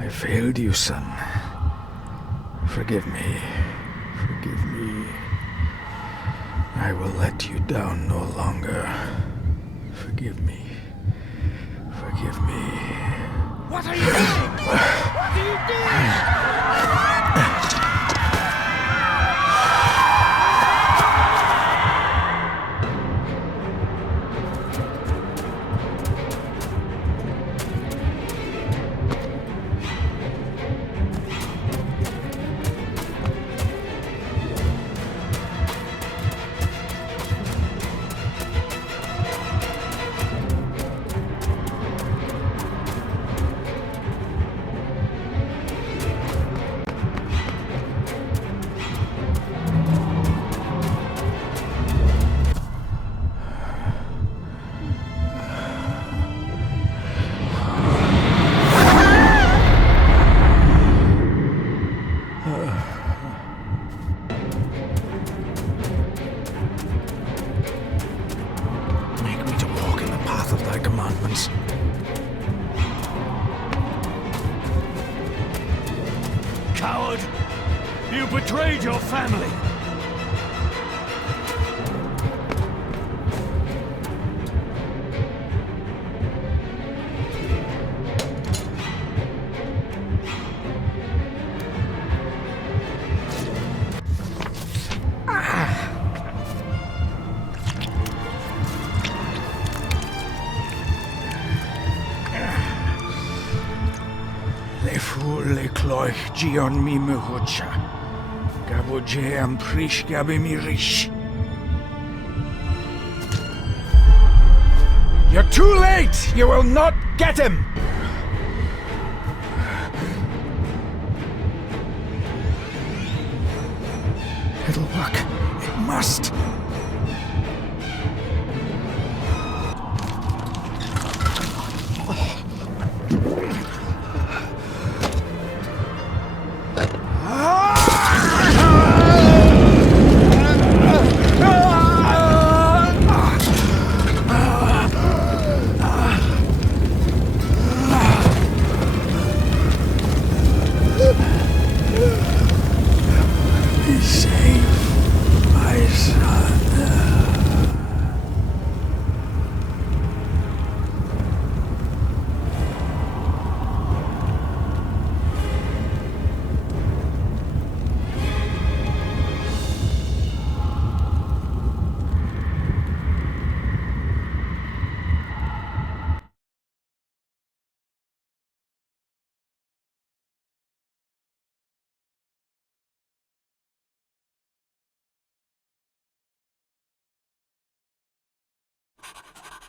I failed you, son. Forgive me. Forgive me. I will let you down no longer. Forgive me. Forgive me. What are you doing? What are you doing? Coward! You betrayed your family! Le cloich gion mi muhucha. Gaboje am prish gabe mi rish. You're too late! You will not get him! It'll work. It must.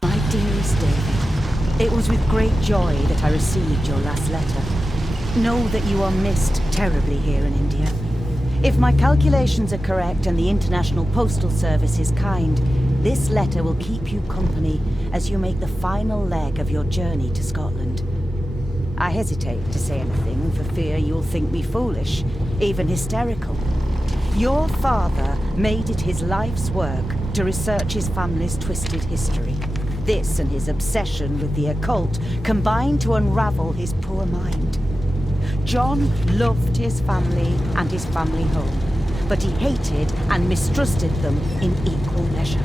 My dearest David, it was with great joy that I received your last letter. Know that you are missed terribly here in India. If my calculations are correct and the International Postal Service is kind, this letter will keep you company as you make the final leg of your journey to Scotland. I hesitate to say anything for fear you'll think me foolish, even hysterical. Your father made it his life's work to research his family's twisted history. This and his obsession with the occult combined to unravel his poor mind. John loved his family and his family home, but he hated and mistrusted them in equal measure.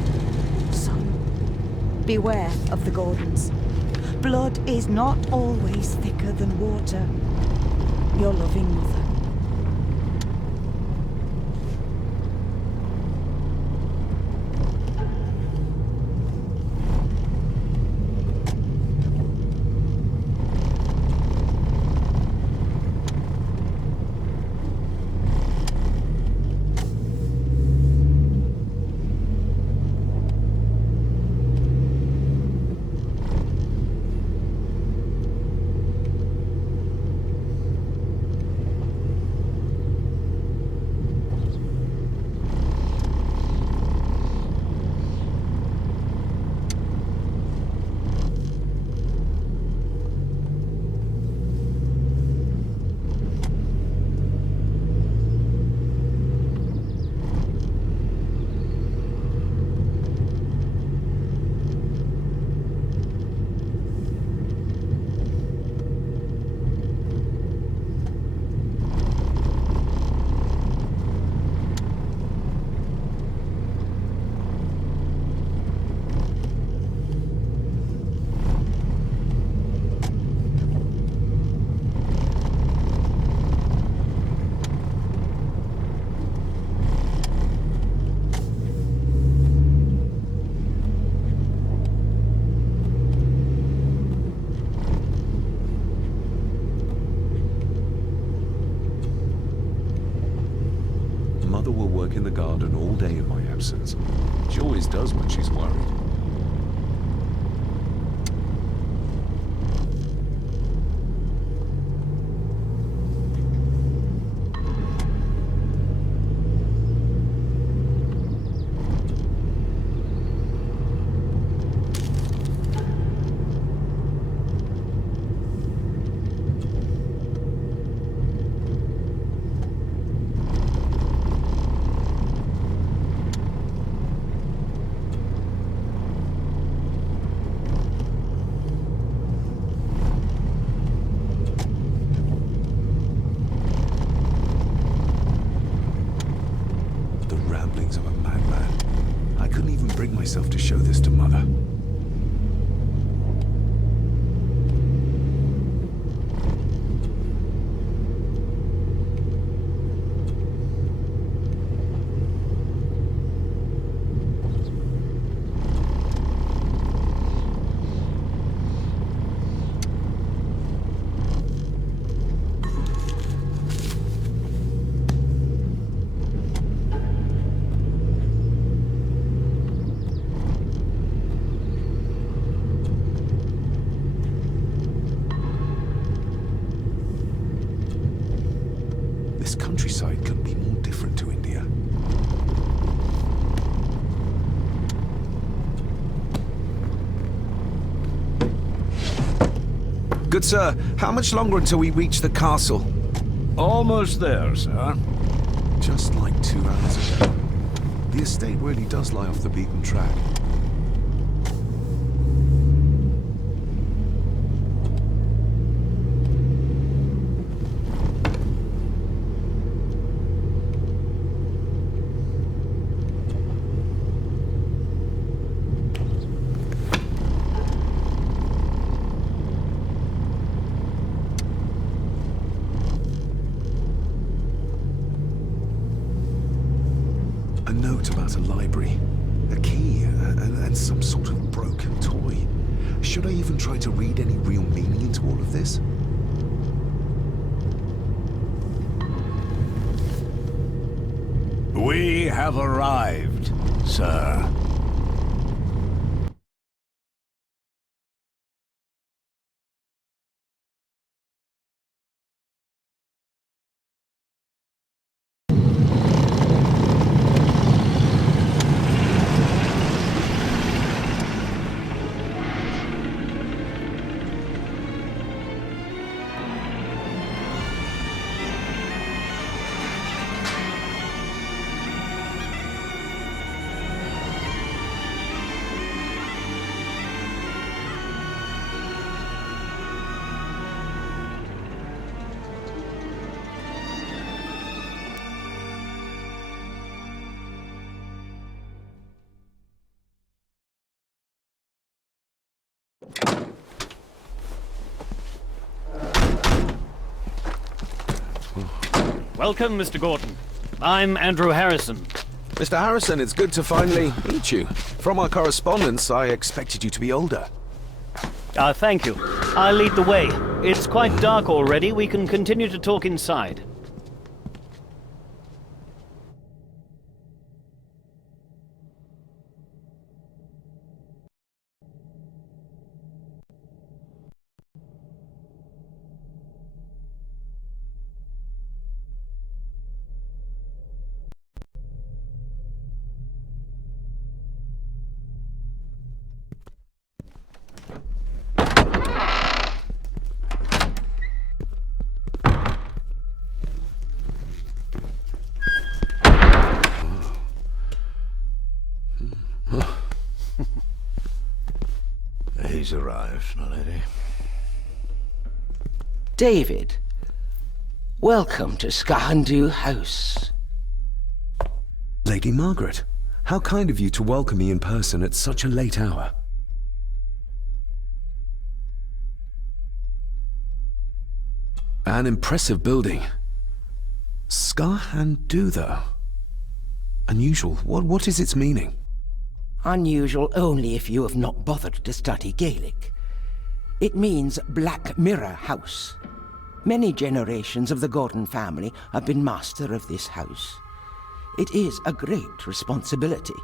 Son, beware of the Gordons. Blood is not always thicker than water. Your loving mother. work in the garden all day in my absence. She always does when she's worried. Of a madman. I couldn't even bring myself to show this to Mother. This countryside couldn't be more different to India. Good sir, how much longer until we reach the castle? Almost there, sir. Just like 2 hours ago. The estate really does lie off the beaten track. A note about a library, a key, and some sort of broken toy. Should I even try to read any real meaning into all of this? We have arrived, sir. Welcome, Mr. Gordon. I'm Andrew Harrison. Mr. Harrison, it's good to finally meet you. From our correspondence, I expected you to be older. Thank you. I'll lead the way. It's quite dark already. We can continue to talk inside. He's arrived, my lady. David, welcome to SGATHAN DUBH House. Lady Margaret, how kind of you to welcome me in person at such a late hour. An impressive building. SGATHAN DUBH, though. Unusual. What is its meaning? Unusual only if you have not bothered to study Gaelic. It means Black Mirror House. Many generations of the Gordon family have been master of this house. It is a great responsibility.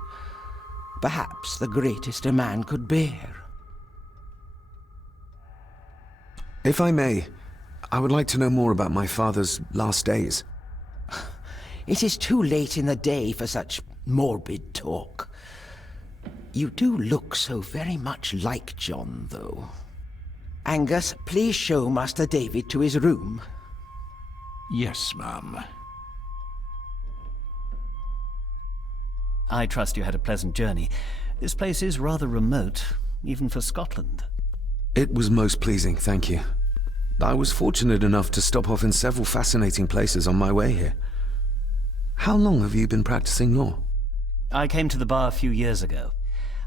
Perhaps the greatest a man could bear. If I may, I would like to know more about my father's last days. It is too late in the day for such morbid talk. You do look so very much like John, though. Angus, please show Master David to his room. Yes, ma'am. I trust you had a pleasant journey. This place is rather remote, even for Scotland. It was most pleasing, thank you. I was fortunate enough to stop off in several fascinating places on my way here. How long have you been practicing law? I came to the bar a few years ago.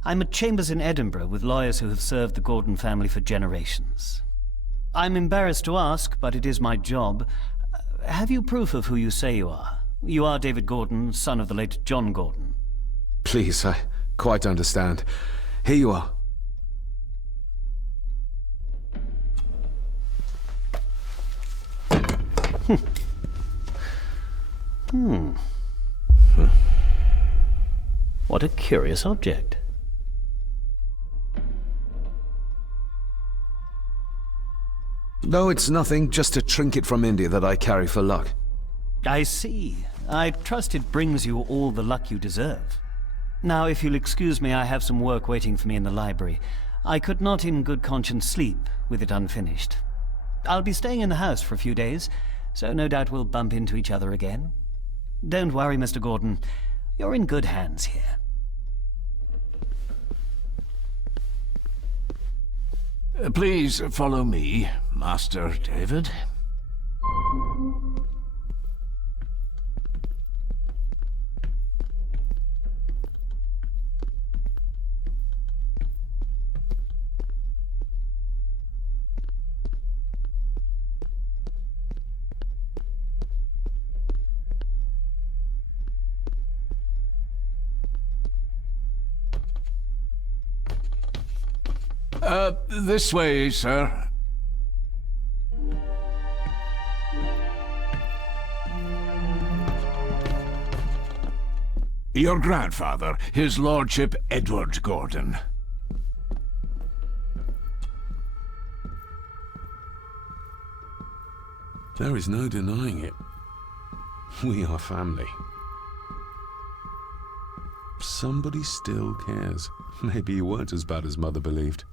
I'm at chambers in Edinburgh with lawyers who have served the Gordon family for generations. I'm embarrassed to ask, but it is my job. Have you proof of who you say you are? You are David Gordon, son of the late John Gordon. Please, I quite understand. Here you are. What a curious object. No, it's nothing, just a trinket from India that I carry for luck. I see. I trust it brings you all the luck you deserve. Now, if you'll excuse me, I have some work waiting for me in the library. I could not in good conscience sleep with it unfinished. I'll be staying in the house for a few days, so no doubt we'll bump into each other again. Don't worry, Mr. Gordon. You're in good hands here. Please follow me, Master David. This way, sir. Your grandfather, his lordship Edward Gordon. There is no denying it. We are family. Somebody still cares. Maybe you weren't as bad as Mother believed.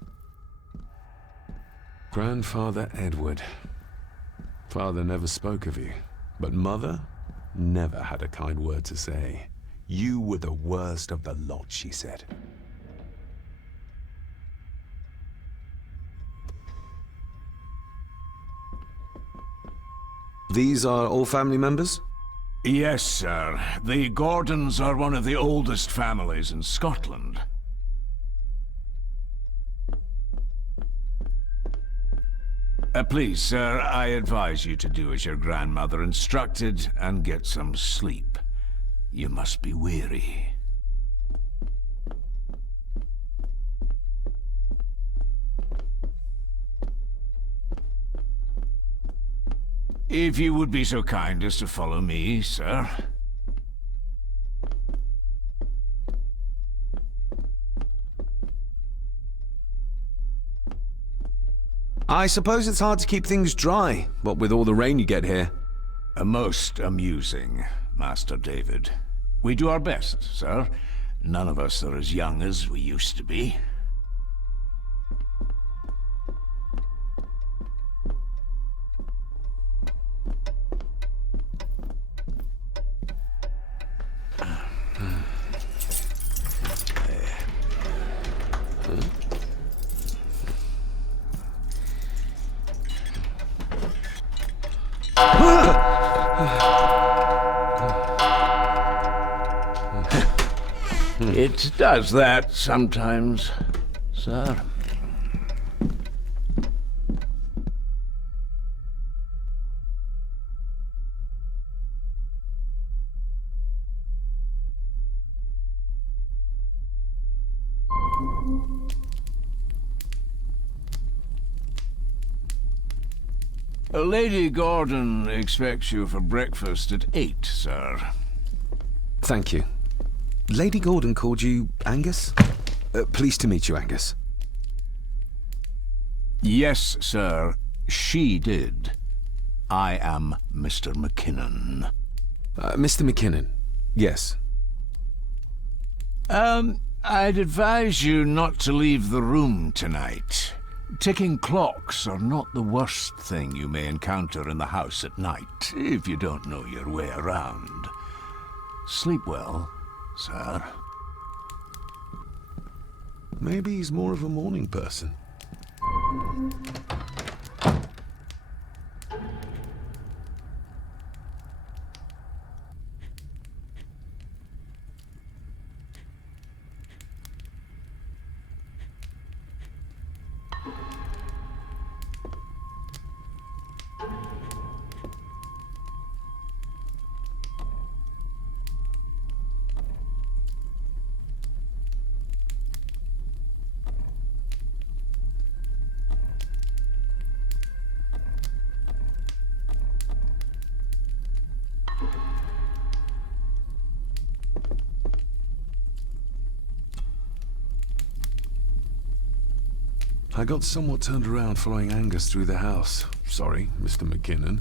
Grandfather Edward. Father never spoke of you, but Mother never had a kind word to say. You were the worst of the lot, she said. These are all family members? Yes, sir. The Gordons are one of the oldest families in Scotland. Please, sir, I advise you to do as your grandmother instructed and get some sleep. You must be weary. If you would be so kind as to follow me, sir. I suppose it's hard to keep things dry, what with all the rain you get here. Most amusing, Master David. We do our best, sir. None of us are as young as we used to be. It does that sometimes, sir. Lady Gordon expects you for breakfast at 8, sir. Thank you. Lady Gordon called you Angus? Pleased to meet you, Angus. Yes, sir. She did. I am Mr. McKinnon. Mr. McKinnon. Yes. I'd advise you not to leave the room tonight. Ticking clocks are not the worst thing you may encounter in the house at night, if you don't know your way around. Sleep well, sir. Maybe he's more of a morning person. I got somewhat turned around following Angus through the house. Sorry, Mr. McKinnon,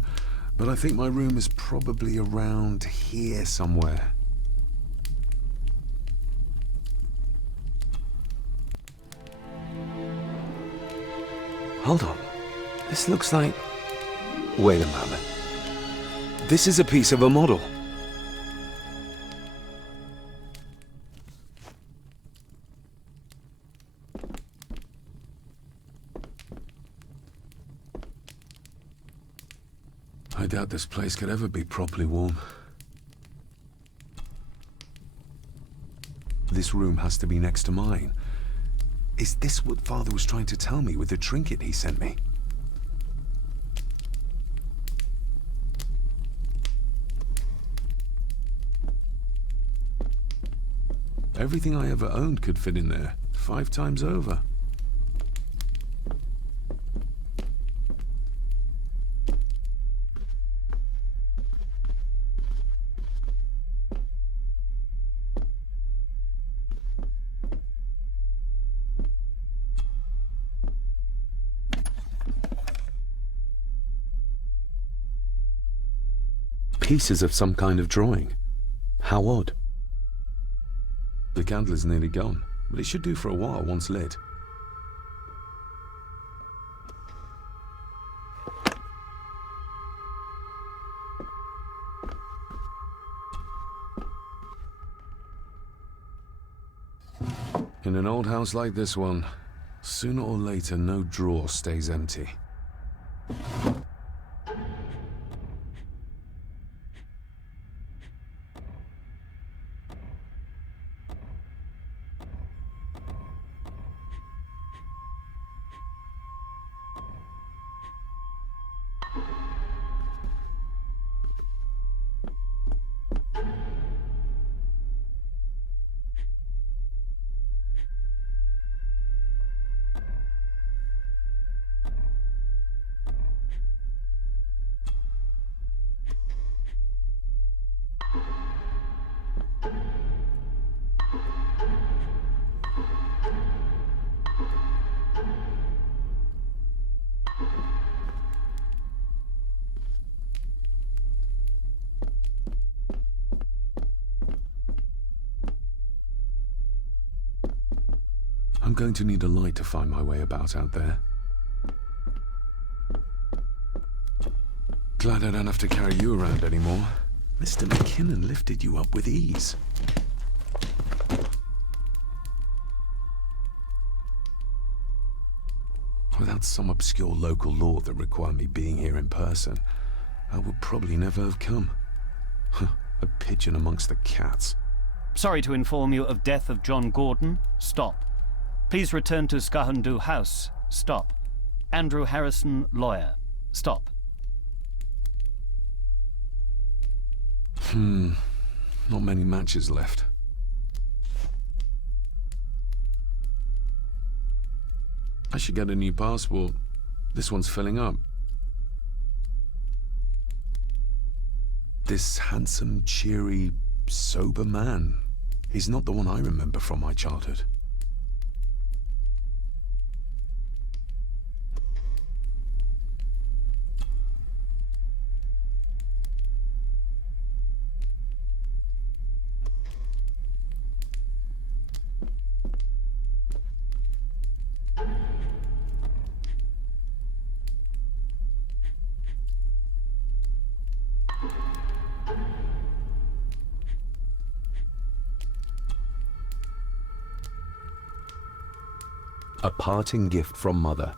but I think my room is probably around here somewhere. Hold on. This looks like... Wait a moment. This is a piece of a model. I doubt this place could ever be properly warm. This room has to be next to mine. Is this what Father was trying to tell me with the trinket he sent me? Everything I ever owned could fit in there, 5 times over. Pieces of some kind of drawing. How odd. The candle is nearly gone, but it should do for a while once lit. In an old house like this one, sooner or later no drawer stays empty. I'm going to need a light to find my way about out there. Glad I don't have to carry you around anymore. Mr. McKinnon lifted you up with ease. Without some obscure local law that required me being here in person, I would probably never have come. A pigeon amongst the cats. Sorry to inform you of death of John Gordon. Stop. Please return to SGATHAN DUBH house. Stop. Andrew Harrison, lawyer. Stop. Not many matches left. I should get a new passport. This one's filling up. This handsome, cheery, sober man. He's not the one I remember from my childhood. A parting gift from Mother.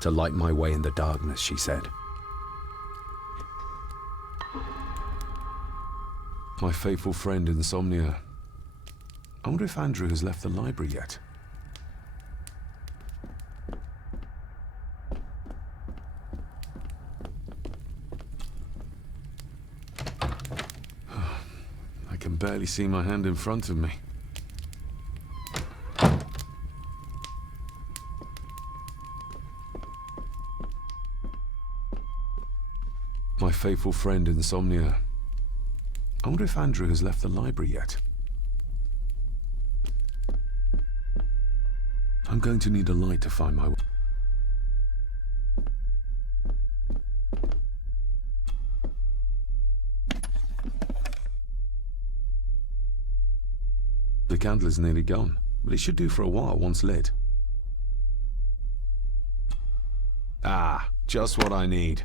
To light my way in the darkness, she said. My faithful friend Insomnia. I wonder if Andrew has left the library yet. I can barely see my hand in front of me. My faithful friend Insomnia. I wonder if Andrew has left the library yet. I'm going to need a light to find my way. The candle is nearly gone, but it should do for a while once lit. Ah, just what I need.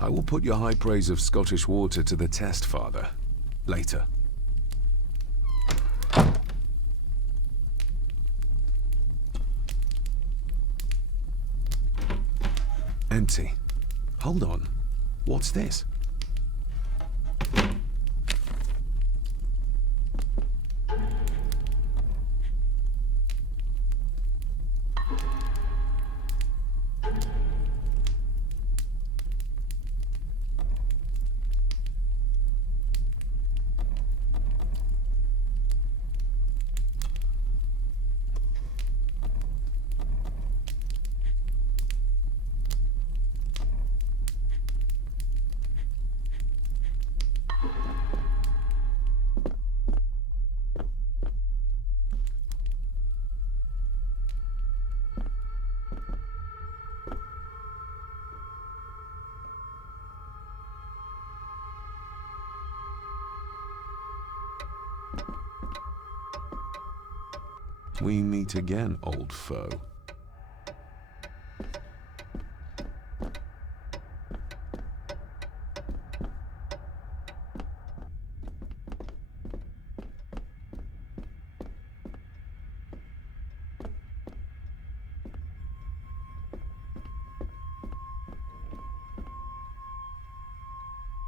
I will put your high praise of Scottish water to the test, Father. Later. Empty. Hold on. What's this? We meet again, old foe.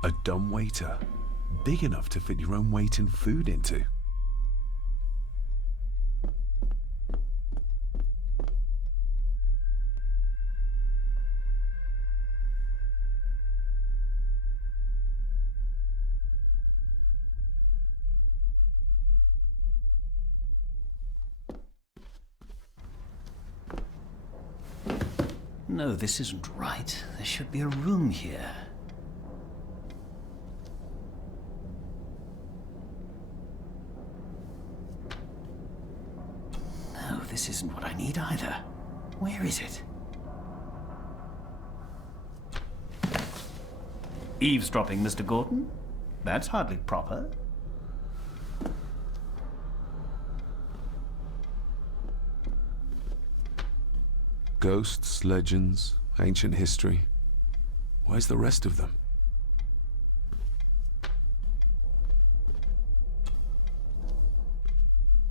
A dumbwaiter, big enough to fit your own weight and food into. No, this isn't right. There should be a room here. No, this isn't what I need either. Where is it? Eavesdropping, Mr. Gordon? That's hardly proper. Ghosts, legends, ancient history. Where's the rest of them?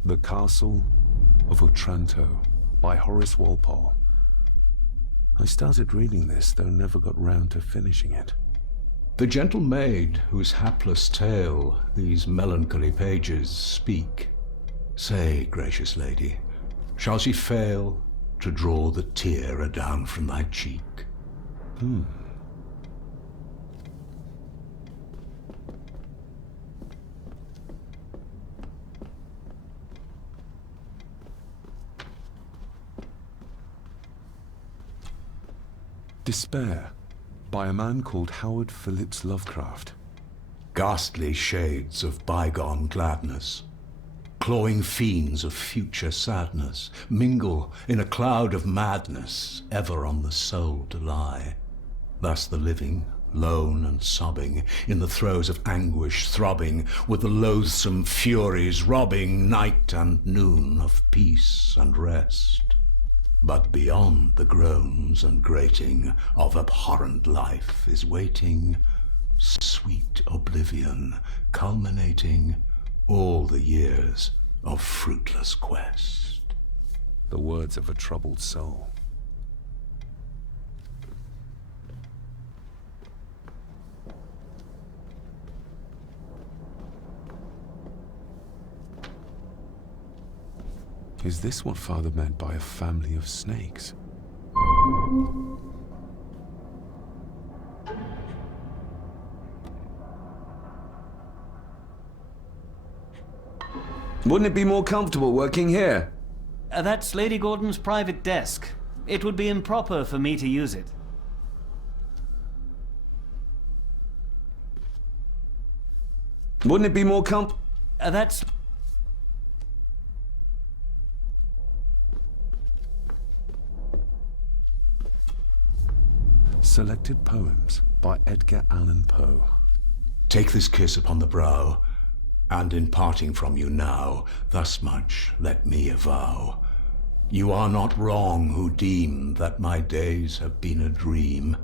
The castle, of Otranto by Horace Walpole. I started reading this, though never got round to finishing it. The gentle maid whose hapless tale these melancholy pages speak, say, gracious lady, shall she fail to draw the tear adown from thy cheek? Despair, by a man called Howard Phillips Lovecraft. Ghastly shades of bygone gladness, clawing fiends of future sadness, mingle in a cloud of madness, ever on the soul to lie. Thus the living, lone and sobbing, in the throes of anguish throbbing, with the loathsome furies robbing night and noon of peace and rest. But beyond the groans and grating of abhorrent life is waiting sweet oblivion, culminating all the years of fruitless quest. The words of a troubled soul. Is this what Father meant by a family of snakes? Wouldn't it be more comfortable working here? That's Lady Gordon's private desk. It would be improper for me to use it. Wouldn't it be more That's... Selected Poems by Edgar Allan Poe. Take this kiss upon the brow, and in parting from you now, thus much let me avow. You are not wrong who deem that my days have been a dream.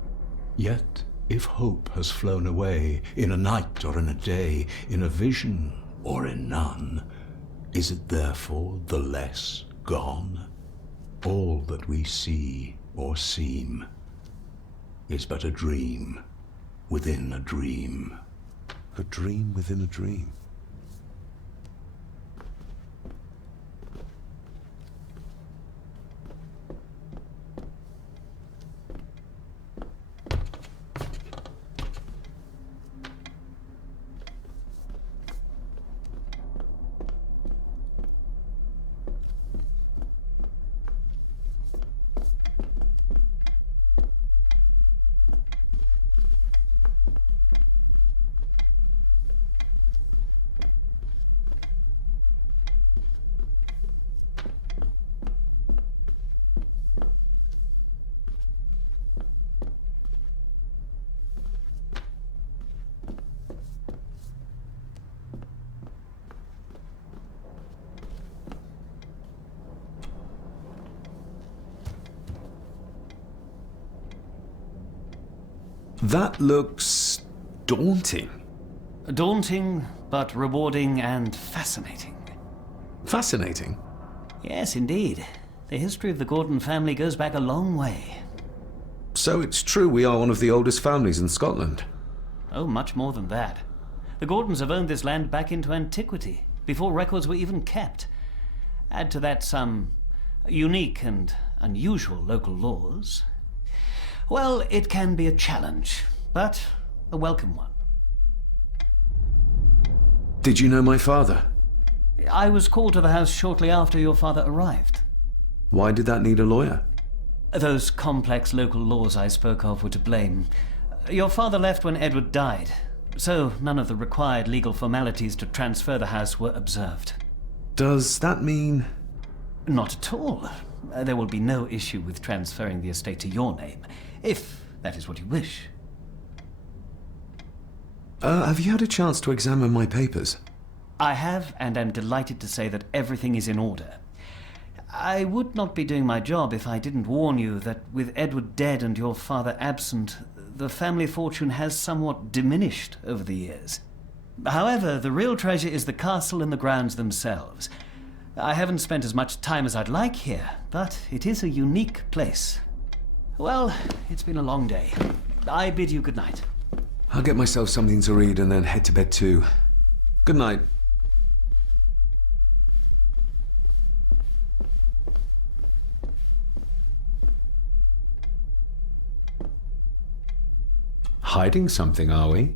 Yet, if hope has flown away, in a night or in a day, in a vision or in none, is it therefore the less gone? All that we see or seem is but a dream within a dream. A dream within a dream. That looks daunting. Daunting, but rewarding and fascinating. Fascinating? Yes, indeed. The history of the Gordon family goes back a long way. So it's true we are one of the oldest families in Scotland? Oh, much more than that. The Gordons have owned this land back into antiquity, before records were even kept. Add to that some unique and unusual local laws. Well, it can be a challenge, but a welcome one. Did you know my father? I was called to the house shortly after your father arrived. Why did that need a lawyer? Those complex local laws I spoke of were to blame. Your father left when Edward died, so none of the required legal formalities to transfer the house were observed. Does that mean... Not at all. There will be no issue with transferring the estate to your name, if that is what you wish. Have you had a chance to examine my papers? I have, and am delighted to say that everything is in order. I would not be doing my job if I didn't warn you that with Edward dead and your father absent, the family fortune has somewhat diminished over the years. However, the real treasure is the castle and the grounds themselves. I haven't spent as much time as I'd like here, but it is a unique place. Well, it's been a long day. I bid you good night. I'll get myself something to read and then head to bed too. Good night. Hiding something, are we?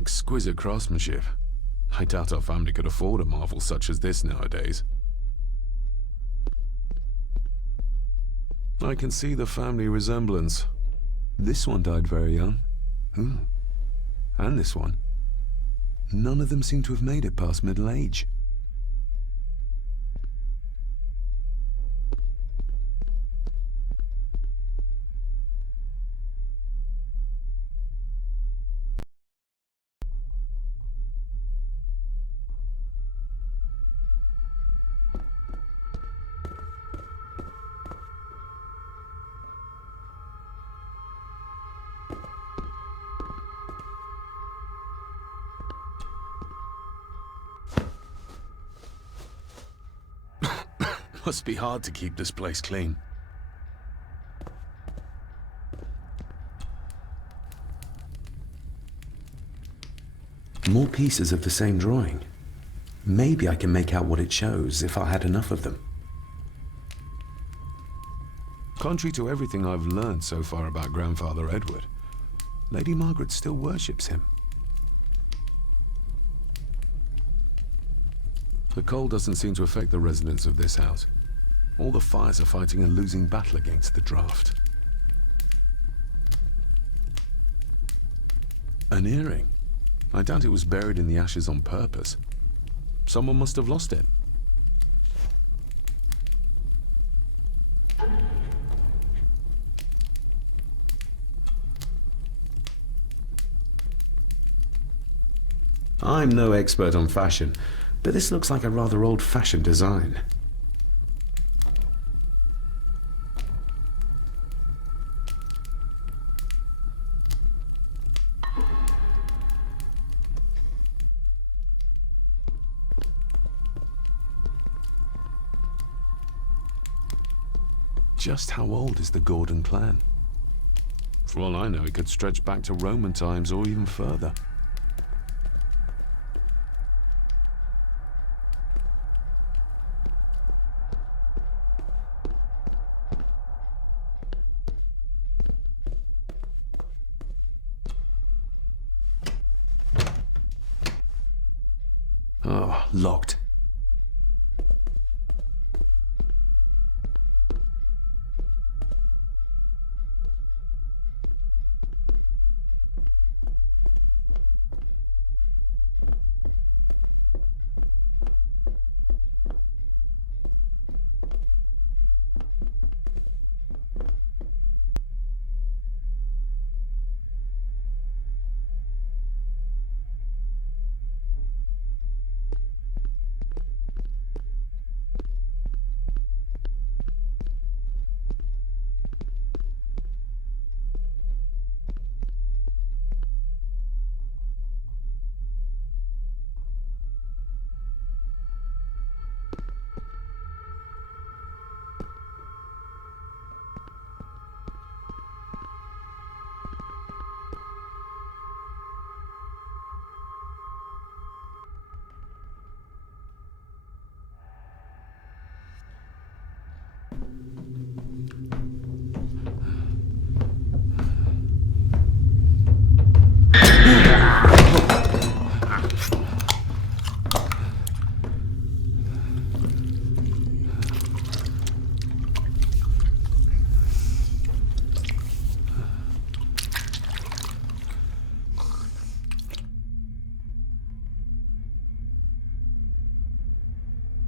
Exquisite craftsmanship. I doubt our family could afford a marvel such as this nowadays. I can see the family resemblance. This one died very young. And this one. None of them seem to have made it past middle age. Must be hard to keep this place clean. More pieces of the same drawing. Maybe I can make out what it shows if I had enough of them. Contrary to everything I've learned so far about Grandfather Edward, Lady Margaret still worships him. The cold doesn't seem to affect the residents of this house. All the fires are fighting a losing battle against the draft. An earring. I doubt it was buried in the ashes on purpose. Someone must have lost it. I'm no expert on fashion, but this looks like a rather old-fashioned design. Just how old is the Gordon clan? For all I know, it could stretch back to Roman times or even further. Oh, locked.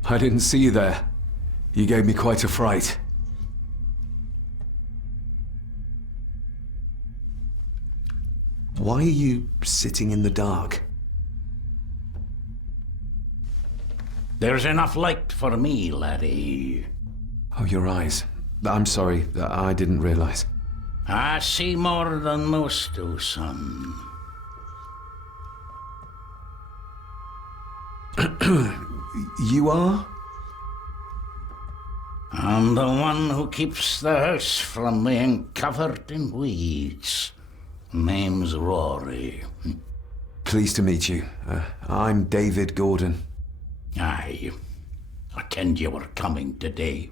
I didn't see you there. You gave me quite a fright. Why are you sitting in the dark? There's enough light for me, laddie. Oh, your eyes. I'm sorry, I didn't realize. I see more than most do, son. You are? I'm the one who keeps the house from being covered in weeds. Name's Rory. Pleased to meet you. I'm David Gordon. Aye. I kenned you were coming today.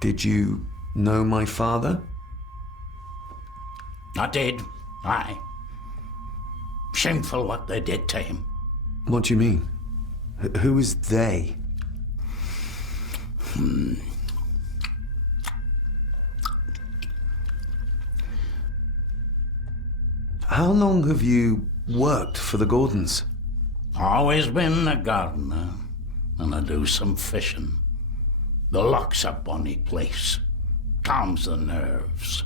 Did you know my father? I did. Aye. Shameful what they did to him. What do you mean? Who is they? How long have you worked for the Gordons? Always been a gardener, and I do some fishing. The loch's a bonny place. Calms the nerves.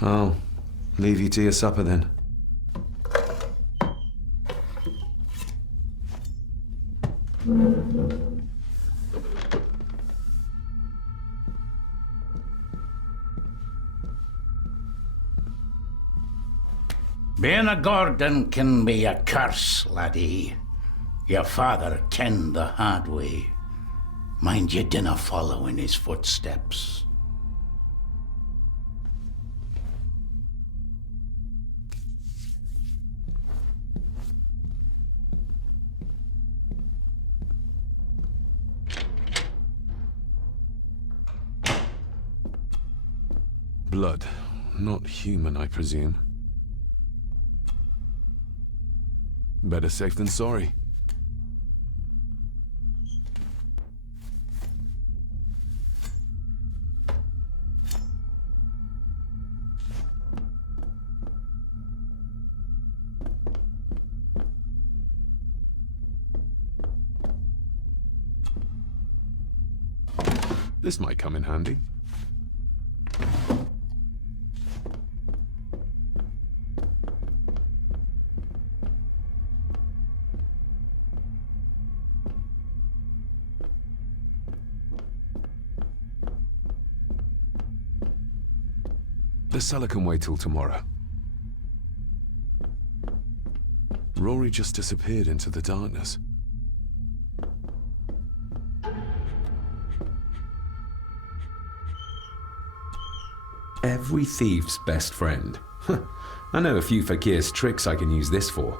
I'll leave you to your supper then. Being a Gordon can be a curse, laddie. Your father kenned the hard way. Mind you dinna follow in his footsteps. Blood. Not human, I presume. Better safe than sorry. This might come in handy. The cellar can wait till tomorrow. Rory just disappeared into the darkness. Every thief's best friend. I know a few fakir's tricks I can use this for.